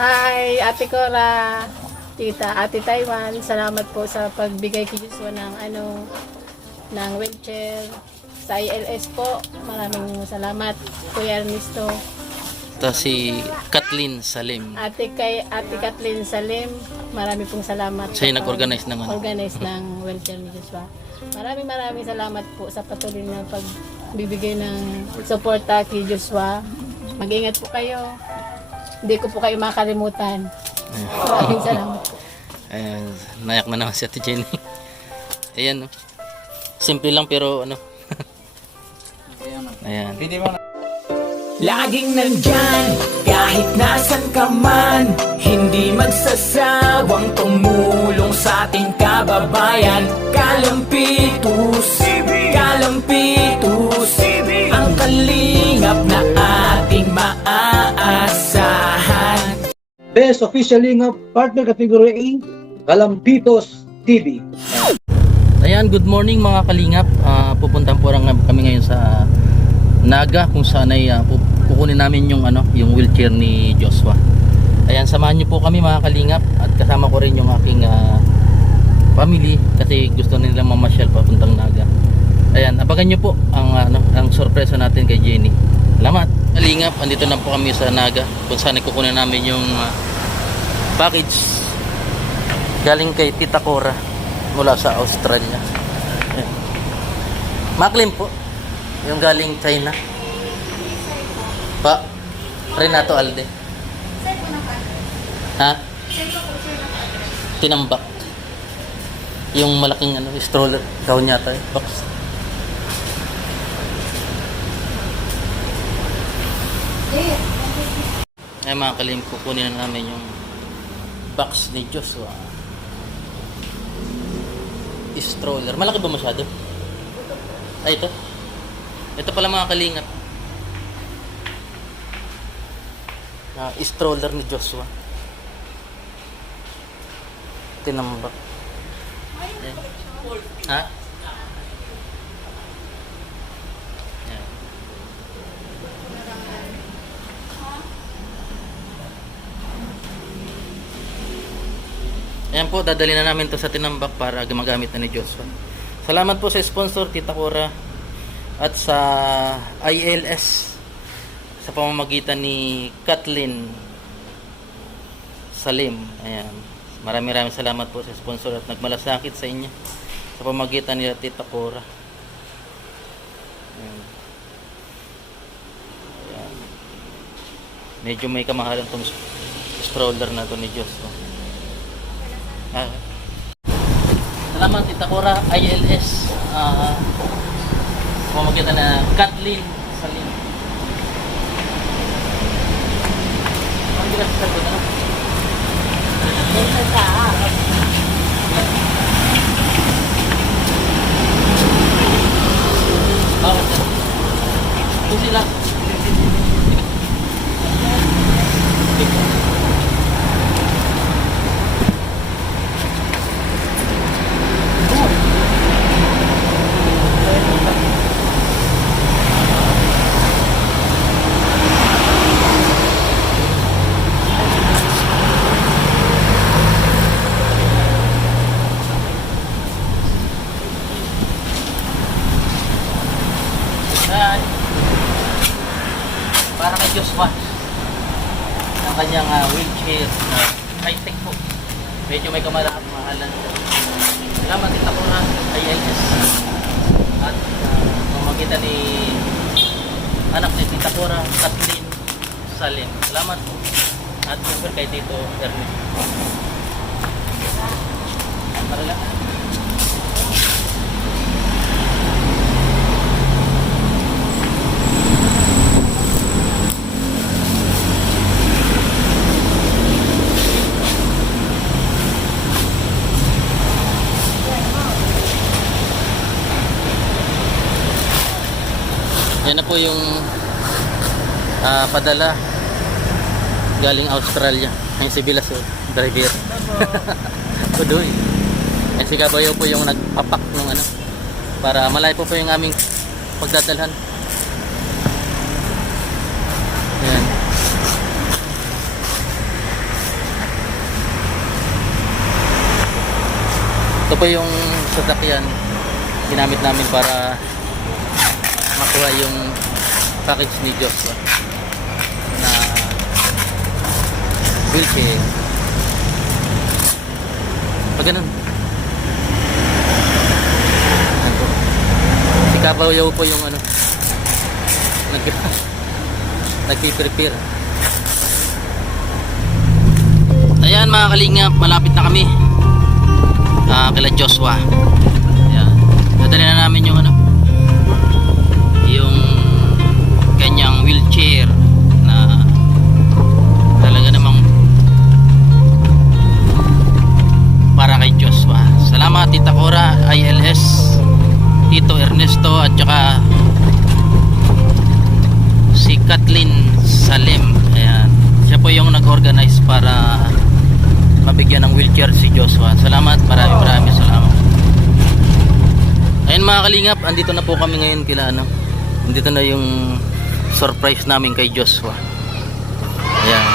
Hi, Ate Cora, Tita, Ate Taiwan. Salamat po sa pagbigay kay Joshua ng wheelchair. Sa ILS po, maraming salamat. Kuya Ernesto. Ito si Kathleen Salim. Ate Kathleen Salim, marami pong salamat. Siya yung nag-organize naman. Organize ng wheelchair ni Joshua. Maraming salamat po sa patuloy na pagbibigay ng suporta kay Joshua. Mag-ingat po kayo. Hindi ko po kayo makalimutan. Maraming salamat po. Ayan, nayak na naman si Ate Jenny. Ayan, no? Simple lang pero ano. Ayan. Laging nandyan, kahit nasan ka man, hindi magsasawang tumulong sa ating kababayan. Kalampitus, Kalampitus, ang kalingap na ating maaasahan. Best official lingap partner category A, Kalampitos TV. Ayan, good morning mga kalingap. Pupuntahan po lang kami ngayon sa Naga kung saan ay kukunin namin yung wheelchair ni Joshua. Ayan, samahan niyo po kami mga kalingap at kasama ko rin yung aking family kasi gusto nila mamasyal papuntang Naga. Ayan, abangan niyo po ang sorpresa natin kay Jenny. Salamat. Kalingap, andito na po kami sa Naga kung saan kukunin namin yung package galing kay Tita Cora mula sa Australia. Ayan. Maclean po yung galing China pa. Renato Alde. Ha? Tinambak yung malaking stroller gown yata box. Ay mga kalim, kukunin na namin yung box ni Joshua. Stroller. Malaki ba masyado? Ay, ito. Ito pala mga kalingap. Stroller ni Joshua. Tinambak. Ayan. Ha? Ayan. Ayan po, dadali na namin to sa tinambak para gumagamit na ni Joshua. Salamat po sa sponsor, Tita Cora, at sa ILS sa pamamagitan ni Kathleen Salim. Ayan. Maraming salamat po sa sponsor at nagmalasakit sa inyo sa pamamagitan ni Tita Cora. Ayan. Ayan. Medyo may kamahalan tong stroller na to ni Joshua. Salamat Tita Cora, ILS. Pamamagitan na Kathleen Salim. Ang bilas sa sagot na. Bawat na. Ito sila. Para kay Joshua ang kanyang wheelchair high-tech po. Medyo may kamahalan. Salamat Tita Cora, ILS at pamamagitan ni anak ni Tita Cora, Kathleen Salim. Salamat po at super kay Tito Ernest. Para lang. Yan na po yung padala galing Australia. Ayun si Bilas, driver. Kudoy. At si Kabayo po yung nagpapak ng para malay po yung aming pagdadalhan. Yan. Ito po yung sasakyan ginamit namin para makuha yung package ni Joshua na wheelchair. Pag ganun. Ayan po. Si Kabayaw po yung ano, nagpiprepare. Ayan mga kalingap, malapit na kami kila Joshua. Ayan. Dadali na namin yung ano, yung kanyang wheelchair na talaga namang para kay Joshua. Salamat Tita Cora, ILS, Tito Ernesto at saka si Kathleen Salim. Ayan. Siya po yung nag-organize para mabigyan ng wheelchair si Joshua. Salamat, maraming salamat. Ayun mga kalingap, andito na po kami ngayon kila ano. Andito na yung surprise namin kay Joshua. Ayan.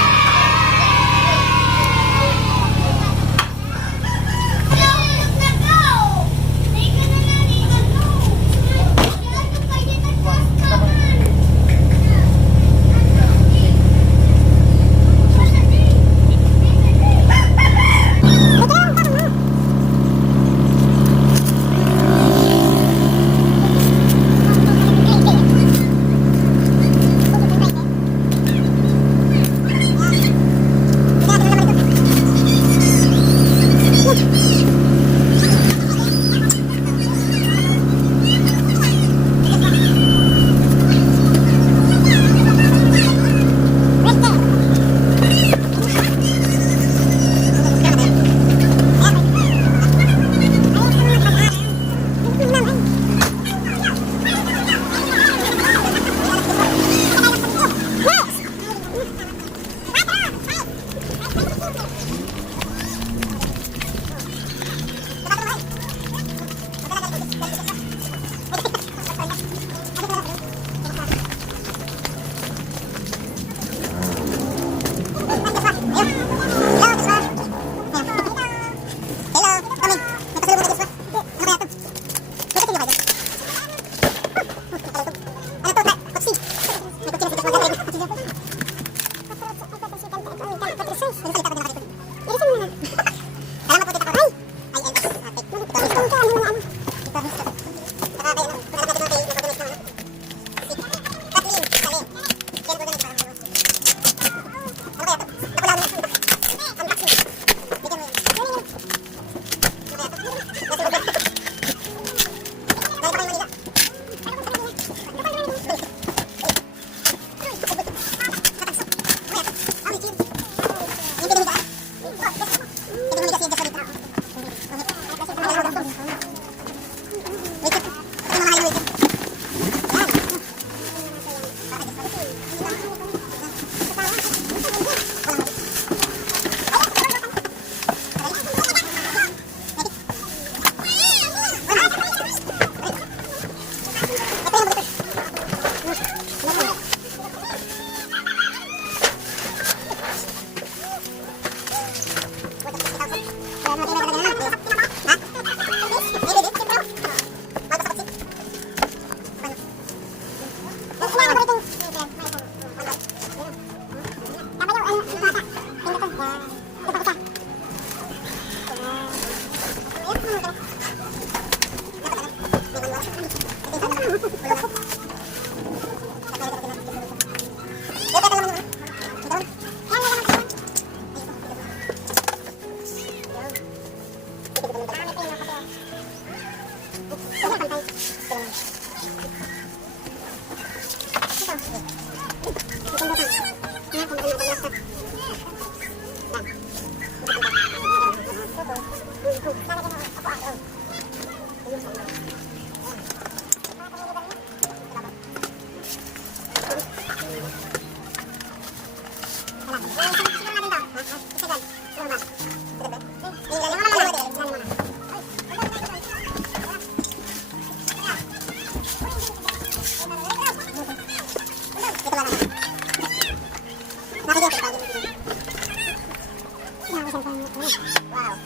Wow. Wow.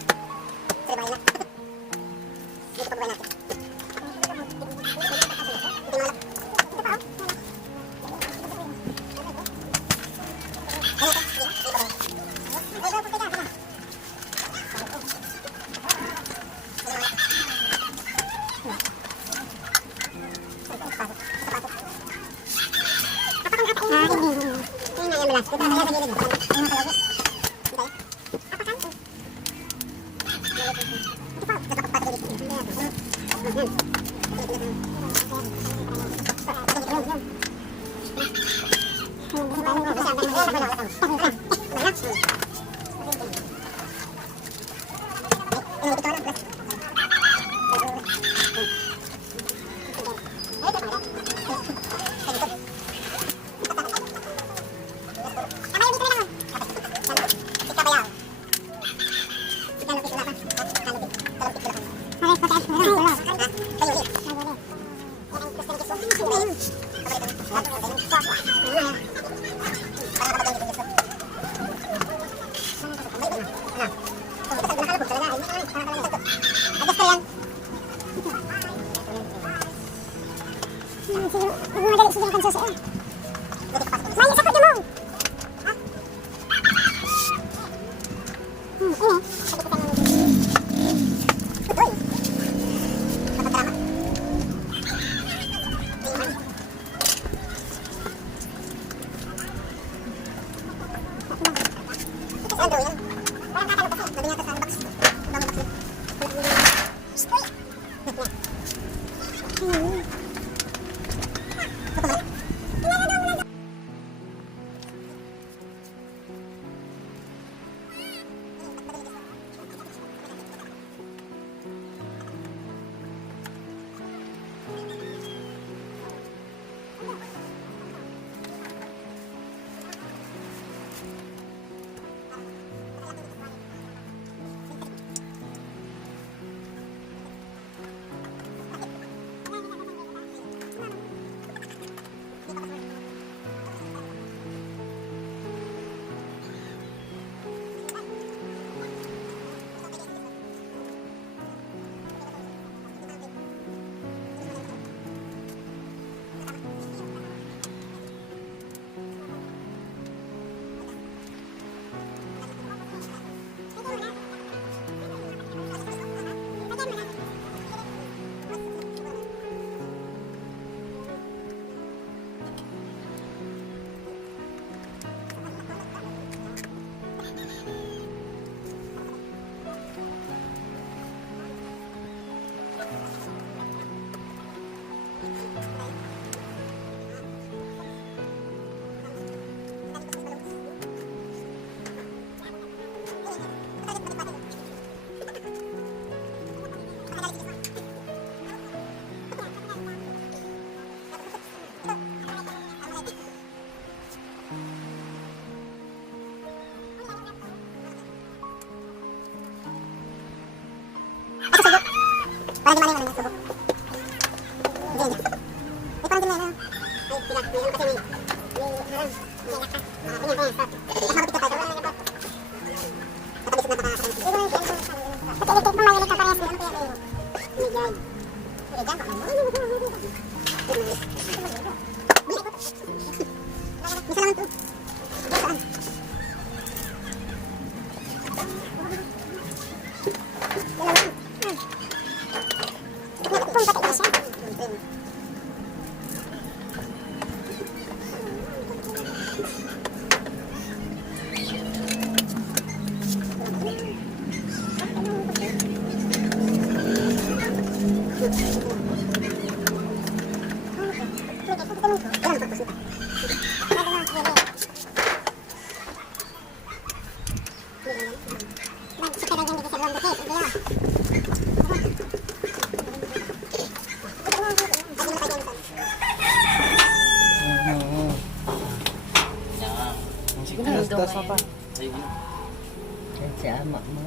Si ama mo.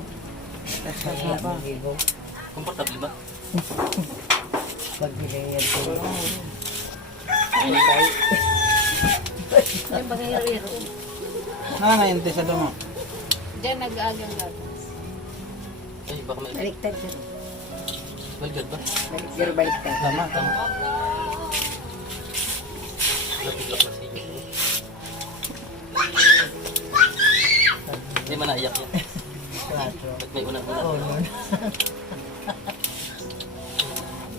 Kaya mag-ibog. Komportable ba? Pag-hilingin ko. Yung pangyarir. Nakakainte sa damo. Diyan nag-agang gatas. Ay, baka may... Baliktad siya. Balgad ba? Baliktad. Tama, tama. Lapit-lap na sa inyo. Hindi man naiyak yan. Ba't may una-una? Oo, nun.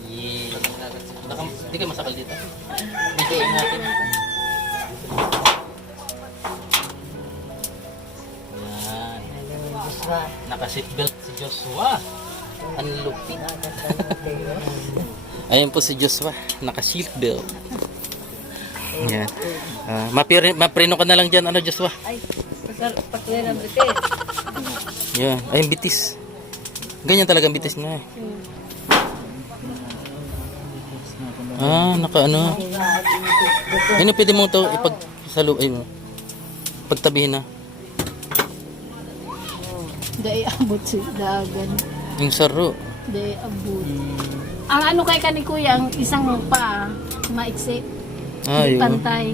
Yeah. Baka hindi kayo masakal dito. Dito natin. Yan. Naka-seatbelt si Joshua. Ang lupit. Ayan po si Joshua. Naka-seatbelt. Yan. Mapreno ka na lang dyan, ano Joshua? Ay, pakuya ng briket. Yan. Ayun, bitis. Ganyan talaga ang bitis na. Ah, naka ano. Ano pwede mo ito ipagsalo, ayun. Pagtabihin na. Dahil abot si dagan. Yung saro. Dahil abot. Ang ano kay kani kuya, ang isang pa, maiksi. Ah, Hindi yun. pantay.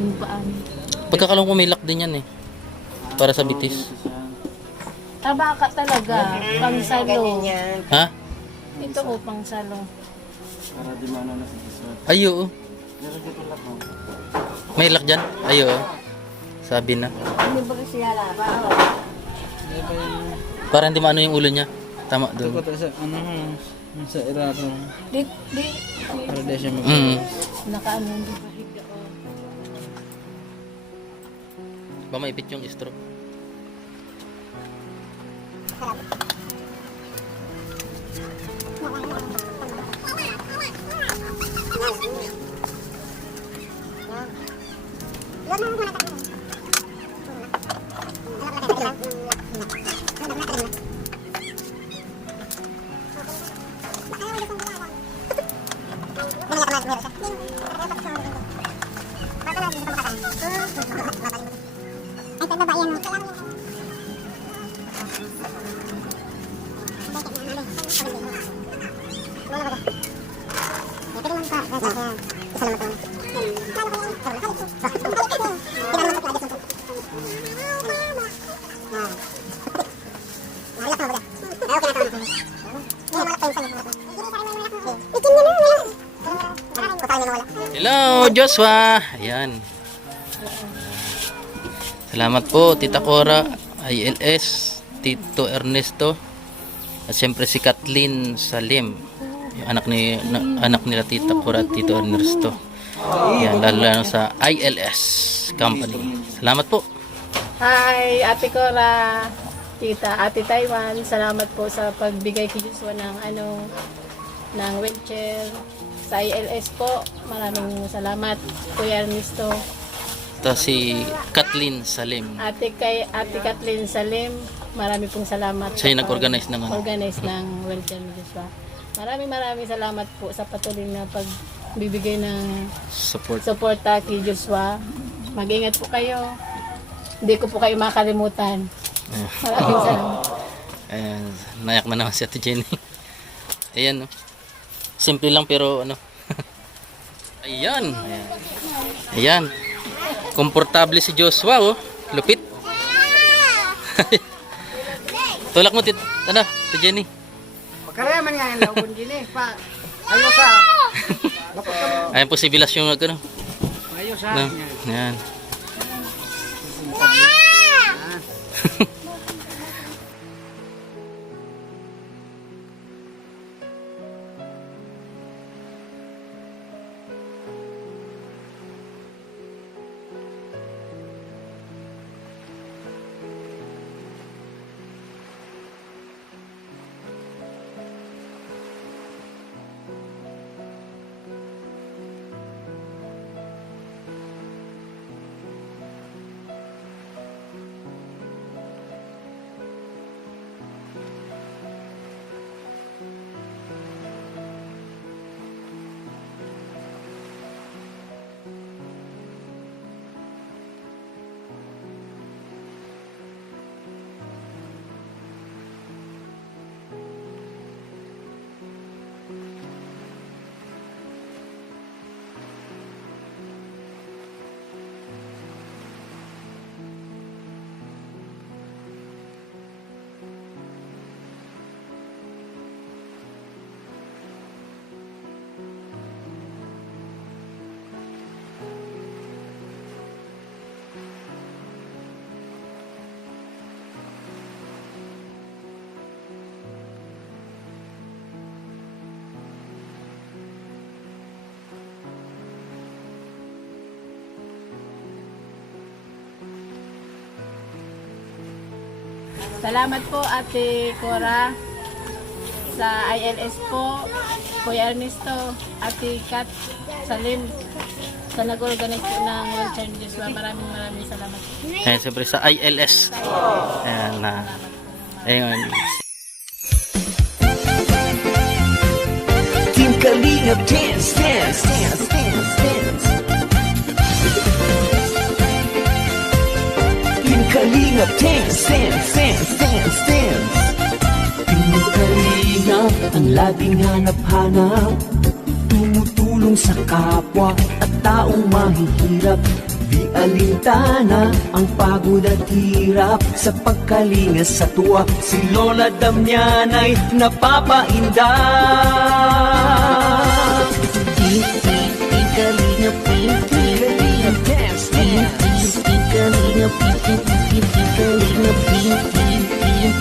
Yung paan. Pagkakalang ko may lock din yan eh. Para sa bitis. Taba ka talaga, pang salo. Ha? Ito ko, pang salo. Para di mano na sa kiswa. Ay, oo. Meron dito lang mo. May lock dyan? Ay, oo. Sabi na. Hindi ba kasi halaba? Hindi ba yun? Para hindi maano yung ulo niya. Tama Ito ko doon. sa ano sa irato. Di, Para di siya Mm. nakaano, hindi ba higa o. Ba maipit yung stroke. Hello, Joshua. Ayan. Salamat po, Tita Cora, ILS, Tito Ernesto, at siyempre si Kathleen Salim, yung anak nila Tita Cora at Tito Ernesto. Ayan, lalo sa ILS company. Salamat po. Hi, Ate Cora, Tita, Ate Taiwan, salamat po sa pagbigay kay Joshua ng wheelchair. Sa ILS po, maraming salamat. Kuya Ernesto, Ito si Kathleen Salim. Ate Kathleen Salim, marami pong salamat. Siya yung nag-organize ng Organize ng wheelchair ni Joshua. Maraming salamat po sa patuloy na pagbibigay ng support. suporta kay Joshua. Mag-ingat po kayo. Hindi ko po kayo makalimutan. Maraming salamat. Ayan, nayak na naman si Ate Jenny. Ayan, no. Simple lang pero ano. Ayan. Ayan. Komportable si Joshua, oh. Lupit. Tulak mo, ano, Ate Jenny. Pagkaraya man nga yung laubon din eh. Ayos sa. Ayan po si Vilas yung ano. Ayos sa. No? Ayan. Salamat po Ate Cora sa ILS po, Kuya Ernesto, Ate Kat Salim sa nag-organize po ng wheelchair ni Joshua. Maraming salamat. Ayan, siyempre sa ILS. Ayan na. Ayan. Team Kalingap dance, dance, dance, dance, dance. Team Kalingap dance, dance, dance, dance, dance. Team Kalingap ang laging hanap-hanap, tumutulong sa kapwa at taong mahihirap. Di alintana ang pagod at hirap sa pagkalinga sa tuwa. Si Lola Damianay napapainda. Kalingap, Kalingap, dance, dance. Kalingap,